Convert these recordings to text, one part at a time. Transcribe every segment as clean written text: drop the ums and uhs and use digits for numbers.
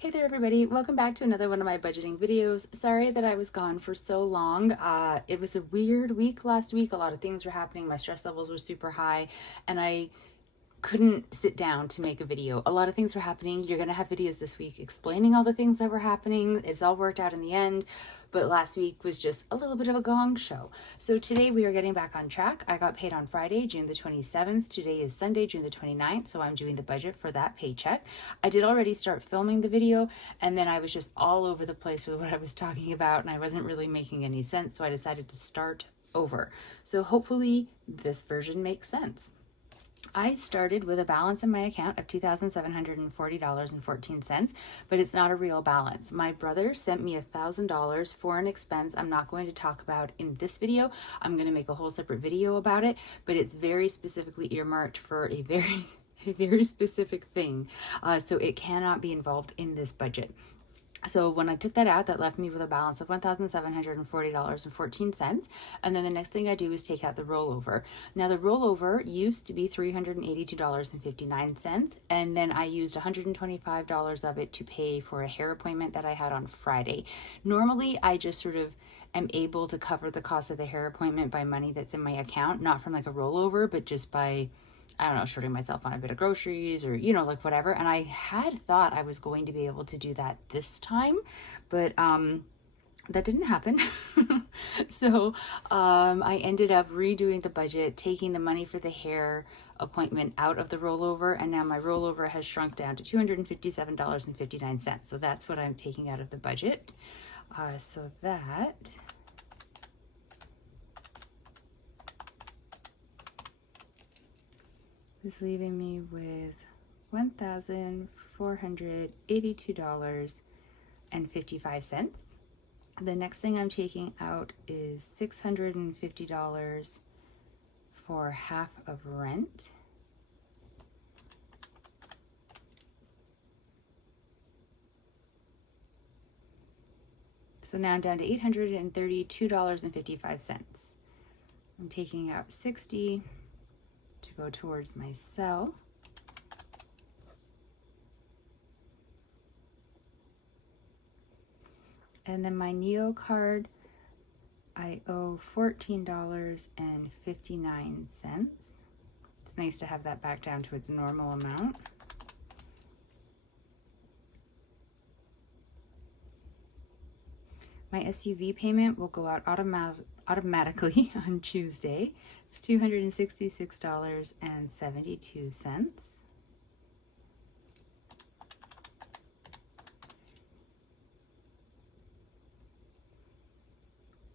Hey there everybody, welcome back to another one of my budgeting videos. Sorry that I was gone for so long. It was a weird week last week. A lot of things were happening. My stress levels were super high and I couldn't sit down to make a video. A lot of things were happening. You're gonna have videos this week explaining all the things that were happening. It's all worked out in the end, but last week was just a little bit of a gong show. So today we are getting back on track. I got paid on Friday, June the 27th. Today is Sunday, June the 29th, so I'm doing the budget for that paycheck. I did already start filming the video, and then I was just all over the place with what I was talking about, and I wasn't really making any sense, so I decided to start over. So hopefully this version makes sense. I started with a balance in my account of $2,740.14, but it's not a real balance. My brother sent me $1,000 for an expense I'm not going to talk about in this video. I'm going to make a whole separate video about it, but it's very specifically earmarked for a very specific thing. So it cannot be involved in this budget. So when I took that out, that left me with a balance of $1,740.14. And then the next thing I do is take out the rollover. Now the rollover used to be $382.59. And then I used $125 of it to pay for a hair appointment that I had on Friday. Normally I just sort of am able to cover the cost of the hair appointment by money that's in my account, not from like a rollover, but just by, I don't know, shorting myself on a bit of groceries or, like whatever. And I had thought I was going to be able to do that this time, but that didn't happen. So I ended up redoing the budget, taking the money for the hair appointment out of the rollover, and now my rollover has shrunk down to $257.59. So that's what I'm taking out of the budget. So that is leaving me with $1,482.55. The next thing I'm taking out is $650 for half of rent. So now I'm down to $832.55. I'm taking out $60 to go towards my cell. And then my Neo card, I owe $14.59. It's nice to have that back down to its normal amount. My SUV payment will go out automatically on Tuesday. It's $266.72.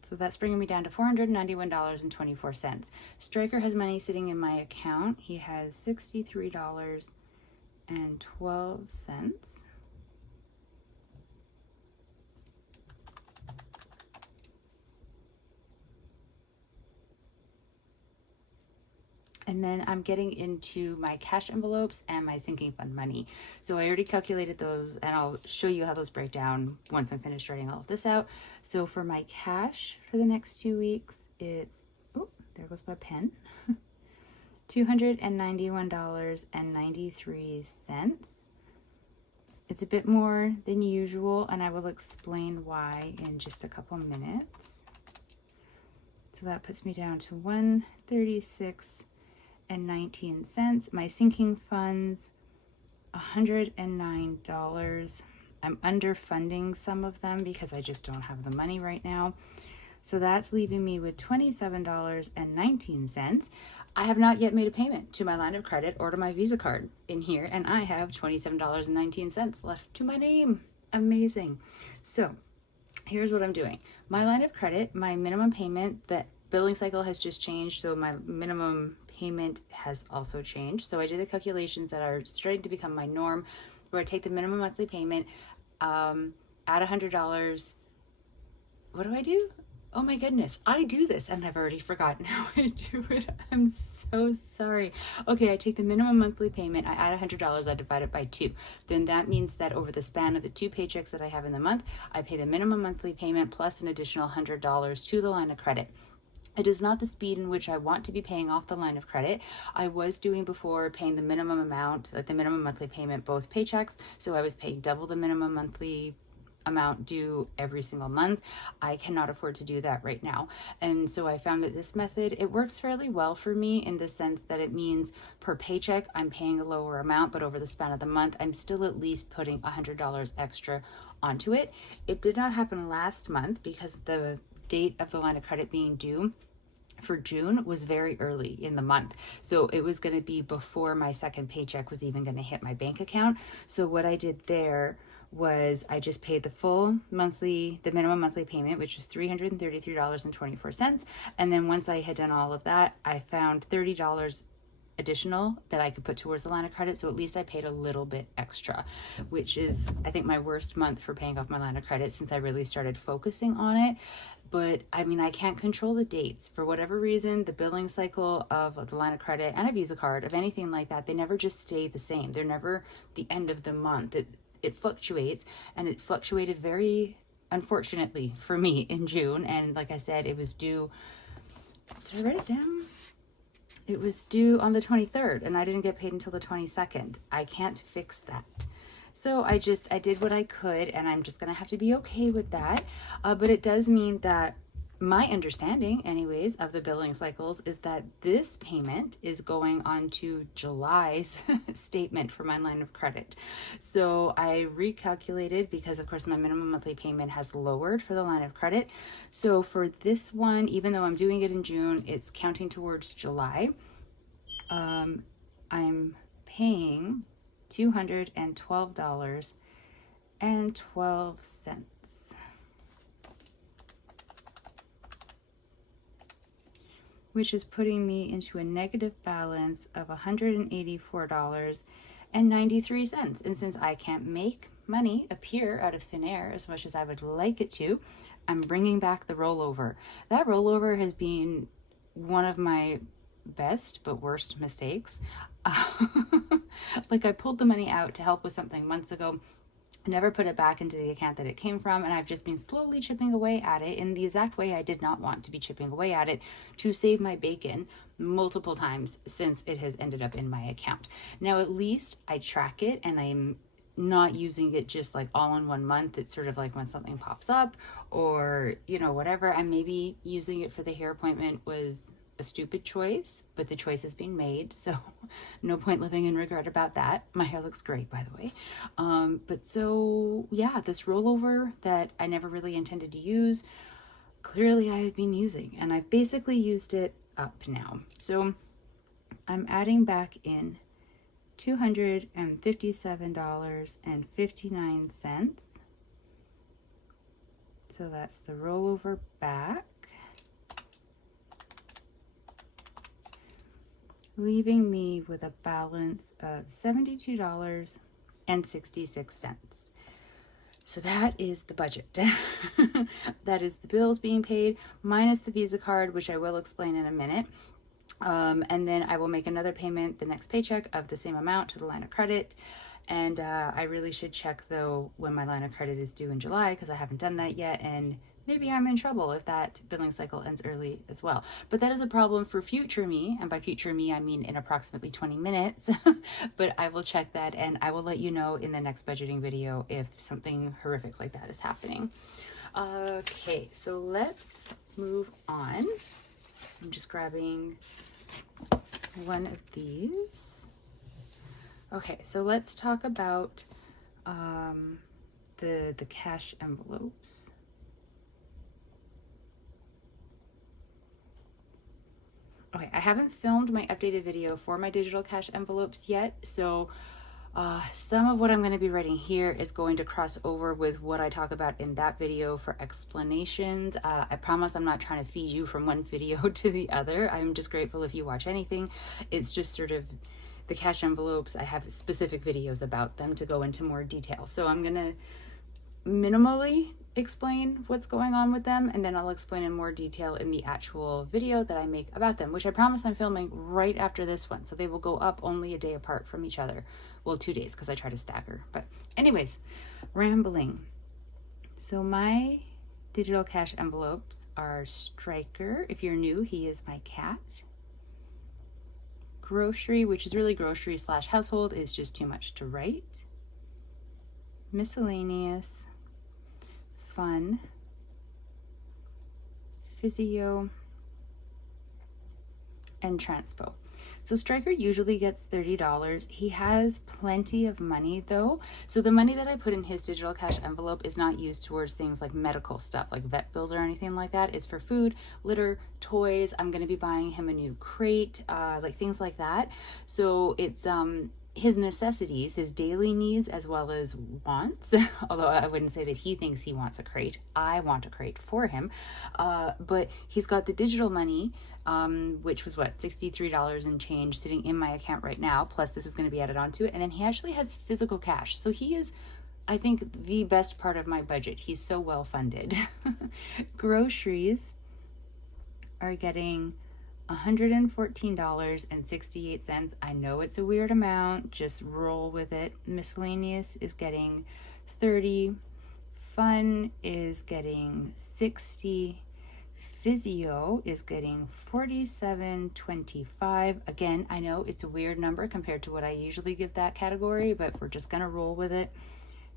So that's bringing me down to $491.24. Stryker has money sitting in my account. He has $63.12. And then I'm getting into my cash envelopes and my sinking fund money. So I already calculated those, and I'll show you how those break down once I'm finished writing all of this out. So for my cash for the next 2 weeks, it's, oh, there goes my pen, $291.93. It's a bit more than usual, and I will explain why in just a couple minutes. So that puts me down to $136.19. My sinking funds, $109. I'm underfunding some of them because I just don't have the money right now. So that's leaving me with $27.19. I have not yet made a payment to my line of credit or to my Visa card in here, and I have $27.19 left to my name. Amazing. So here's what I'm doing. My line of credit, my minimum payment, the billing cycle has just changed, so my minimum payment has also changed. So I did the calculations that are starting to become my norm, where I take the minimum monthly payment, add $100. What do I do? Oh my goodness, I do this and I've already forgotten how I do it. I'm so sorry. Okay, I take the minimum monthly payment, I add $100, I divide it by 2. Then that means that over the span of the 2 paychecks that I have in the month, I pay the minimum monthly payment plus an additional $100 to the line of credit. It is not the speed in which I want to be paying off the line of credit. I was doing before, paying the minimum amount, like the minimum monthly payment, both paychecks. So I was paying double the minimum monthly amount due every single month. I cannot afford to do that right now. And so I found that this method, it works fairly well for me in the sense that it means per paycheck, I'm paying a lower amount, but over the span of the month, I'm still at least putting $100 extra onto it. It did not happen last month because the date of the line of credit being due for June was very early in the month. So it was going to be before my second paycheck was even going to hit my bank account. So what I did there was I just paid the full monthly, the minimum monthly payment, which was $333.24. And then once I had done all of that, I found $30 additional that I could put towards the line of credit. So at least I paid a little bit extra, which is, I think, my worst month for paying off my line of credit since I really started focusing on it. But I mean, I can't control the dates. For whatever reason, the billing cycle of the line of credit and a Visa card, of anything like that, they never just stay the same. They're never the end of the month. It fluctuates, and it fluctuated very unfortunately for me in June. And like I said, it was due, did I write it down? It was due on the 23rd, and I didn't get paid until the 22nd. I can't fix that. So I did what I could, and I'm just going to have to be okay with that. But it does mean that my understanding, anyways, of the billing cycles is that this payment is going on to July's statement for my line of credit. So I recalculated because, of course, my minimum monthly payment has lowered for the line of credit. So for this one, even though I'm doing it in June, it's counting towards July. I'm paying $212.12. Which is putting me into a negative balance of $184.93. And since I can't make money appear out of thin air as much as I would like it to, I'm bringing back the rollover. That rollover has been one of my best but worst mistakes. Like, I pulled the money out to help with something months ago, never put it back into the account that it came from, and I've just been slowly chipping away at it in the exact way I did not want to be chipping away at it, to save my bacon multiple times since it has ended up in my account. Now at least I track it, and I'm not using it just like all in 1 month. It's sort of like when something pops up or, you know, whatever. And maybe using it for the hair appointment was a stupid choice, but the choice has been made, so no point living in regret about that. My hair looks great, by the way. But so yeah, this rollover that I never really intended to use, clearly I have been using, and I've basically used it up now. So I'm adding back in $257.59. So that's the rollover back, leaving me with a balance of $72.66. So that is the budget. That is the bills being paid minus the Visa card, which I will explain in a minute. And then I will make another payment the next paycheck of the same amount to the line of credit. And I really should check, though, when my line of credit is due in July, because I haven't done that yet, and maybe I'm in trouble if that billing cycle ends early as well. But that is a problem for future me, and by future me, I mean in approximately 20 minutes. But I will check that, and I will let you know in the next budgeting video if something horrific like that is happening. Okay, so let's move on. I'm just grabbing one of these. Okay, so let's talk about the cash envelopes. Okay, I haven't filmed my updated video for my digital cash envelopes yet, so some of what I'm going to be writing here is going to cross over with what I talk about in that video for explanations. I promise I'm not trying to feed you from one video to the other. I'm just grateful if you watch anything. It's just sort of the cash envelopes. I have specific videos about them to go into more detail. So I'm going to minimally explain what's going on with them, and then I'll explain in more detail in the actual video that I make about them, which I promise I'm filming right after this one. So they will go up only a day apart from each other. Well, 2 days, because I try to stagger. But anyways, rambling. So my digital cash envelopes are Striker. If you're new, he is my cat. Grocery, which is really grocery slash household, is just too much to write. Miscellaneous, fun, physio, and transpo. So Striker usually gets $30. He has plenty of money though. So the money that I put in his digital cash envelope is not used towards things like medical stuff, like vet bills or anything like that. It's for food, litter, toys. I'm going to be buying him a new crate, like things like that. So it's his necessities, his daily needs, as well as wants. Although I wouldn't say that he thinks he wants a crate. I want a crate for him. But he's got the digital money, which was what, $63 and change sitting in my account right now. Plus this is going to be added onto it. And then he actually has physical cash. So he is, I think, the best part of my budget. He's so well funded. Groceries are getting $114.68. I know it's a weird amount, just roll with it. Miscellaneous is getting $30. Fun is getting $60. Physio is getting $47.25. Again, I know it's a weird number compared to what I usually give that category, but we're just gonna roll with it.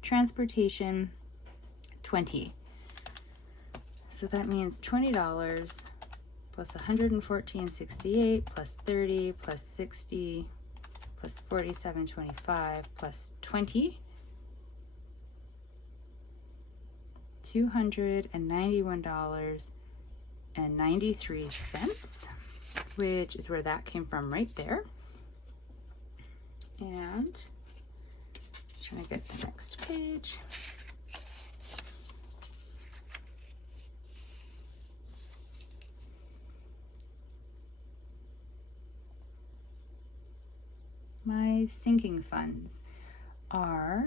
Transportation, $20. So that means $20 plus $114.68 plus $30 plus $60 plus $47.25 plus $20, $291.93, which is where that came from right there. And trying to get the next page. My sinking funds are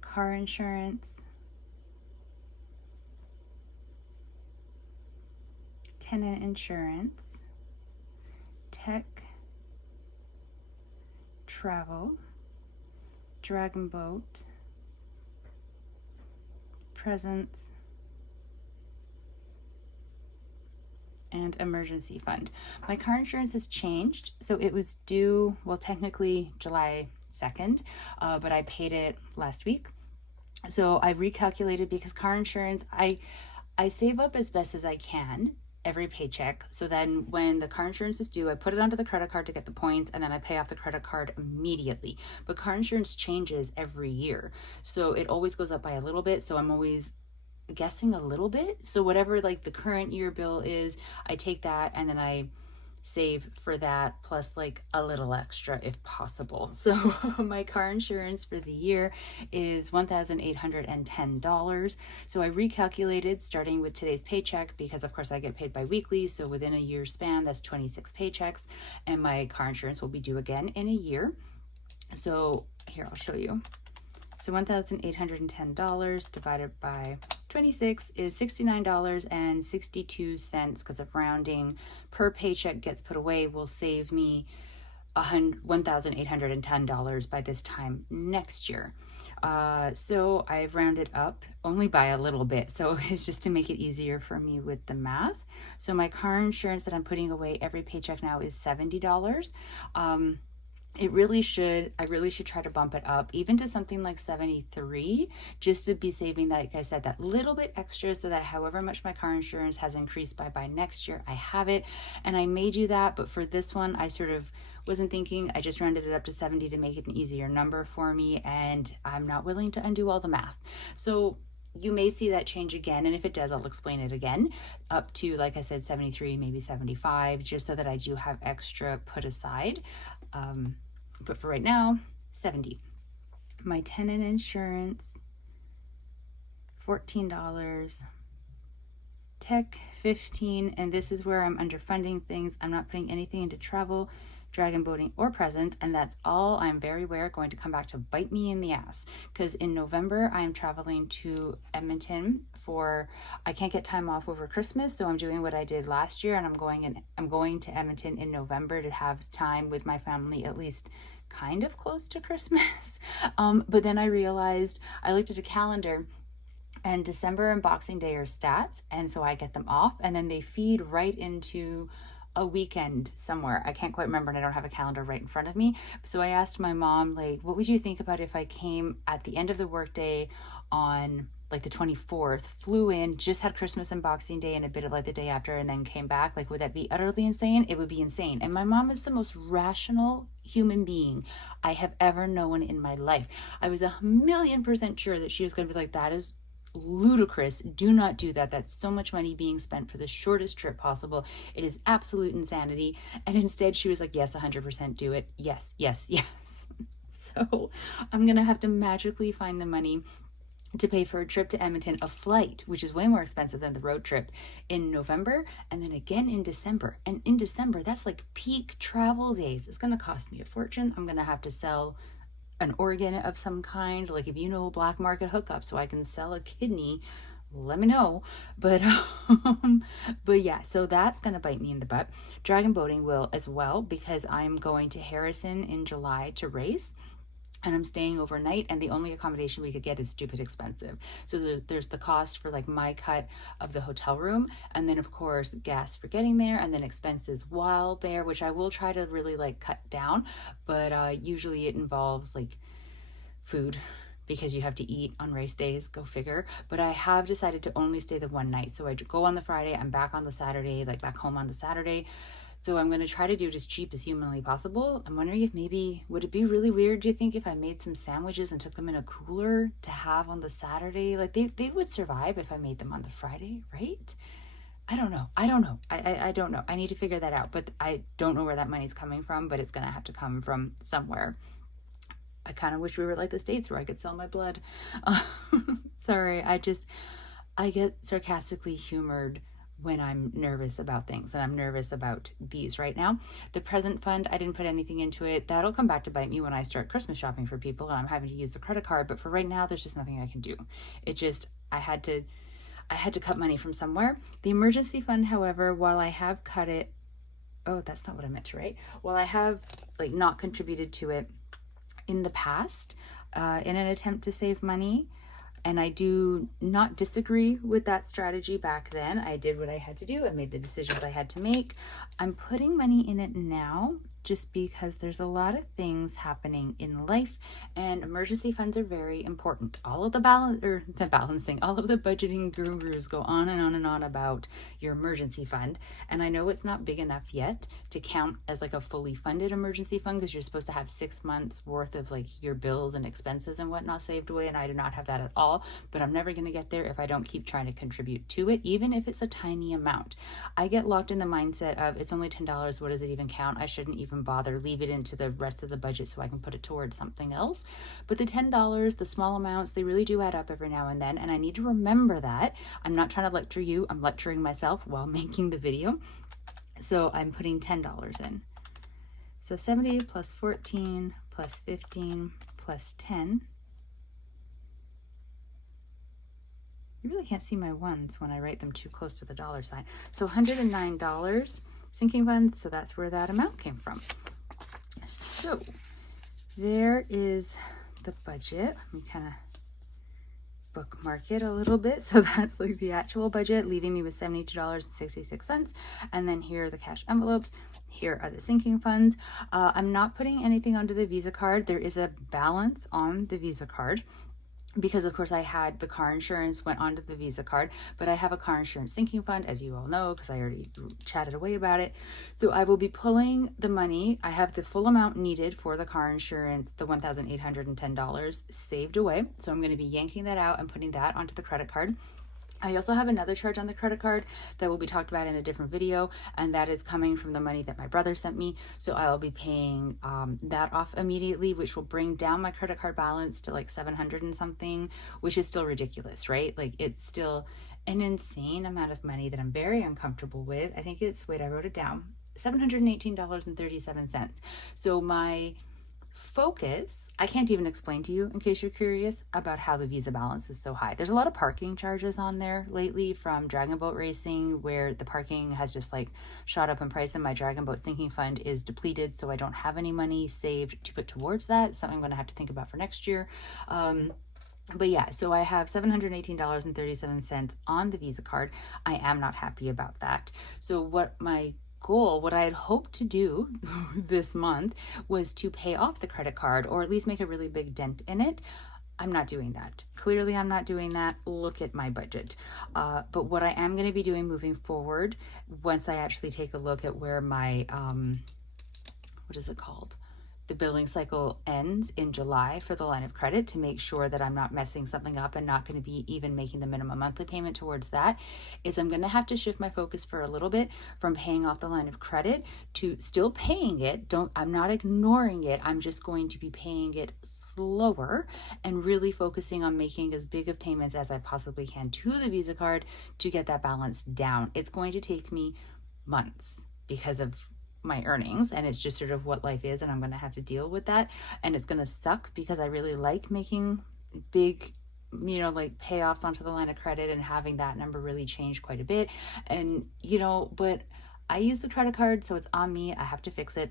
car insurance, tenant insurance, tech, travel, dragon boat, presents, and emergency fund. My car insurance has changed. So it was due, well, technically July 2nd, but I paid it last week. So I recalculated because car insurance, I save up as best as I can every paycheck. So then when the car insurance is due, I put it onto the credit card to get the points, and then I pay off the credit card immediately. But car insurance changes every year. So it always goes up by a little bit. So I'm always guessing a little bit. So whatever like the current year bill is, I take that and then I save for that plus like a little extra if possible. So my car insurance for the year is $1,810. So I recalculated starting with today's paycheck because of course I get paid bi-weekly. So within a year span, that's 26 paychecks, and my car insurance will be due again in a year. So here, I'll show you. So $1,810 divided by 26 is $69.62 because of rounding per paycheck gets put away will save me $1,810 by this time next year. So I've rounded up only by a little bit. So it's just to make it easier for me with the math. So my car insurance that I'm putting away every paycheck now is $70. I really should try to bump it up even to something like 73, just to be saving that, like I said, that little bit extra so that however much my car insurance has increased by next year, I have it. And I may do that, but for this one, I sort of wasn't thinking. I just rounded it up to 70 to make it an easier number for me, and I'm not willing to undo all the math. So you may see that change again, and if it does, I'll explain it again, up to, like I said, 73, maybe 75, just so that I do have extra put aside. But for right now, 70. My tenant insurance, $14. Tech, $15. And this is where I'm underfunding things. I'm not putting anything into travel, dragon boating, or presents. And that's all, I'm very aware, going to come back to bite me in the ass. Because in November, I'm traveling to Edmonton I can't get time off over Christmas. So I'm doing what I did last year, and I'm going to Edmonton in November to have time with my family, at least kind of close to Christmas. But then I realized, I looked at a calendar and December and Boxing Day are stats, and so I get them off, and then they feed right into a weekend somewhere. I can't quite remember, and I don't have a calendar right in front of me. So I asked my mom, like, what would you think about if I came at the end of the workday on like the 24th, flew in, just had Christmas and Boxing Day and a bit of like the day after, and then came back? Like, would that be utterly insane? It would be insane. And my mom is the most rational human being I have ever known in my life. I was 1,000,000% sure that she was going to be like, that is ludicrous. Do not do that. That's so much money being spent for the shortest trip possible. It is absolute insanity. And instead she was like, yes, 100% do it. Yes, yes, yes. So I'm going to have to magically find the money to pay for a trip to Edmonton, a flight, which is way more expensive than the road trip, in November, and then again in December. And in December, that's like peak travel days. It's going to cost me a fortune. I'm going to have to sell an organ of some kind. Like, if you know a black market hookup so I can sell a kidney, let me know. But yeah, so that's gonna bite me in the butt. Dragon boating will as well, because I'm going to Harrison in July to race, and I'm staying overnight, and the only accommodation we could get is stupid expensive. So there's the cost for like my cut of the hotel room, and then of course gas for getting there, and then expenses while there, which I will try to really like cut down, but usually it involves like food, because you have to eat on race days, go figure. But I have decided to only stay the one night. So I go on the Friday, I'm back on the Saturday, like back home on the Saturday. So I'm going to try to do it as cheap as humanly possible. I'm wondering if maybe, would it be really weird, do you think, if I made some sandwiches and took them in a cooler to have on the Saturday? Like, they would survive if I made them on the Friday, right? I don't know. I don't know. I don't know. I need to figure that out. But I don't know where that money's coming from, but it's going to have to come from somewhere. I kind of wish we were like the States where I could sell my blood. Sorry, I get sarcastically humored when I'm nervous about things, and I'm nervous about these right now. The present fund, I didn't put anything into it. That'll come back to bite me when I start Christmas shopping for people and I'm having to use the credit card. But for right now, there's just nothing I can do. It just, I had to cut money from somewhere. The emergency fund, however, while I have cut it, oh, that's not what I meant to write. While I have like not contributed to it in the past, in an attempt to save money, and I do not disagree with that strategy back then. I did what I had to do. I made the decisions I had to make. I'm putting money in it now just because there's a lot of things happening in life, and emergency funds are very important. All of the balancing, all of the budgeting gurus go on and on and on about your emergency fund. And I know it's not big enough yet to count as like a fully funded emergency fund, because you're supposed to have 6 months worth of like your bills and expenses and whatnot saved away. And I do not have that at all, but I'm never going to get there if I don't keep trying to contribute to it, even if it's a tiny amount. I get locked in the mindset of, it's only $10. What does it even count? I shouldn't even bother. Leave it into the rest of the budget so I can put it towards something else. But the $10, the small amounts, they really do add up every now and then, and I need to remember that. I'm not trying to lecture you, I'm lecturing myself while making the video. So I'm putting $10 in. So 70 plus 14 plus 15 plus 10. You really can't see my ones when I write them too close to the dollar sign. So $109 sinking funds, so that's where that amount came from. So there is the budget. Let me kind of bookmark it a little bit. So that's like the actual budget, leaving me with $72.66. And then here are the cash envelopes. Here are the sinking funds. I'm not putting anything onto the Visa card. There is a balance on the Visa card, because of course I had the car insurance went onto the Visa card, but I have a car insurance sinking fund, as you all know, because I already chatted away about it. So I will be pulling the money. I have the full amount needed for the car insurance, the $1,810 saved away. So I'm going to be yanking that out and putting that onto the credit card. I also have another charge on the credit card that will be talked about in a different video, and that is coming from the money that my brother sent me. So I'll be paying that off immediately, which will bring down my credit card balance to like 700 and something, which is still ridiculous, right? Like, it's still an insane amount of money that I'm very uncomfortable with. I think it's, wait, I wrote it down, $718.37. So my focus, I can't even explain to you, in case you're curious, about how the Visa balance is so high. There's a lot of parking charges on there lately from Dragon Boat racing, where the parking has just like shot up in price, and my Dragon Boat sinking fund is depleted, so I don't have any money saved to put towards that. It's something I'm going to have to think about for next year. But yeah, so I have $718.37 on the Visa card. I am not happy about that. So what my goal, what I had hoped to do this month, was to pay off the credit card, or at least make a really big dent in it. I'm not doing that. Clearly, I'm not doing that. Look at my budget. But what I am going to be doing moving forward, once I actually take a look at where my, what is it called? The billing cycle ends in July for the line of credit, to make sure that I'm not messing something up and not going to be even making the minimum monthly payment towards that, is I'm going to have to shift my focus for a little bit from paying off the line of credit to still paying it. I'm not ignoring it. I'm just going to be paying it slower and really focusing on making as big of payments as I possibly can to the Visa card to get that balance down. It's going to take me months because of my earnings, and it's just sort of what life is, and I'm going to have to deal with that, and it's going to suck because I really like making big, like payoffs onto the line of credit and having that number really change quite a bit. And but I use the credit card, so it's on me. I have to fix it.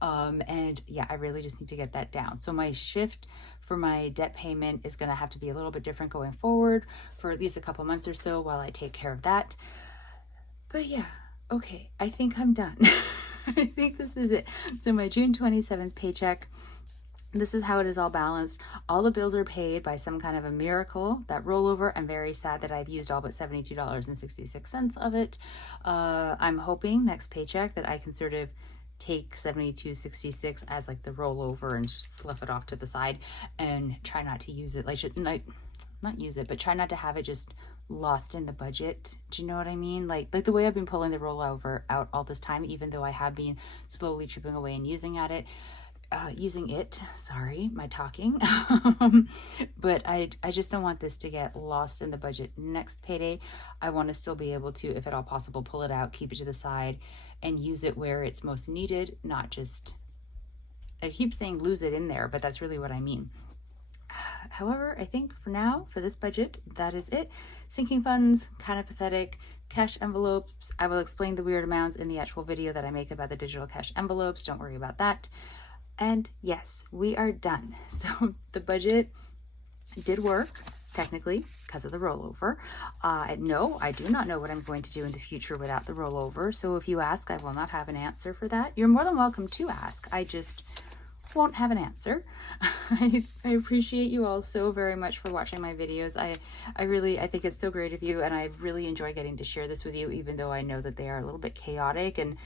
And yeah, I really just need to get that down. So my shift for my debt payment is going to have to be a little bit different going forward for at least a couple months or so while I take care of that. But yeah, okay, I think I'm done. I think this is it. So my June 27th paycheck, this is how it is all balanced. All the bills are paid by some kind of a miracle. That rollover, I'm very sad that I've used all but $72.66 of it. I'm hoping next paycheck that I can sort of take $72.66 as like the rollover and just slip it off to the side and try not to use it. Not use it, but try not to have it just lost in the budget. Do you know what I mean? Like the way I've been pulling the rollover out all this time, even though I have been slowly chipping away and using it. Sorry, my talking. But I just don't want this to get lost in the budget next payday. I want to still be able to, if at all possible, pull it out, keep it to the side, and use it where it's most needed, not just, I keep saying lose it in there, but that's really what I mean. However, I think for now, for this budget, that is it. Sinking funds, kind of pathetic. Cash envelopes, I will explain the weird amounts in the actual video that I make about the digital cash envelopes. Don't worry about that. And yes, we are done. So the budget did work, technically, because of the rollover. No, I do not know what I'm going to do in the future without the rollover. So if you ask, I will not have an answer for that. You're more than welcome to ask. I just won't have an answer. I appreciate you all so very much for watching my videos. I think it's so great of you, and I really enjoy getting to share this with you, even though I know that they are a little bit chaotic and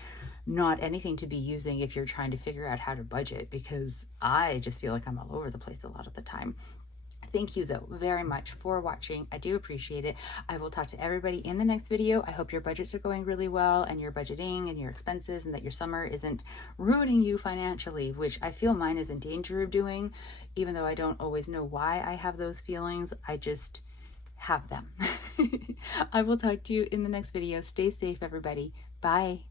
not anything to be using if you're trying to figure out how to budget, because I just feel like I'm all over the place a lot of the time. Thank you, though, very much for watching. I do appreciate it. I will talk to everybody in the next video. I hope your budgets are going really well, and your budgeting and your expenses, and that your summer isn't ruining you financially, which I feel mine is in danger of doing, even though I don't always know why I have those feelings. I just have them. I will talk to you in the next video. Stay safe, everybody. Bye.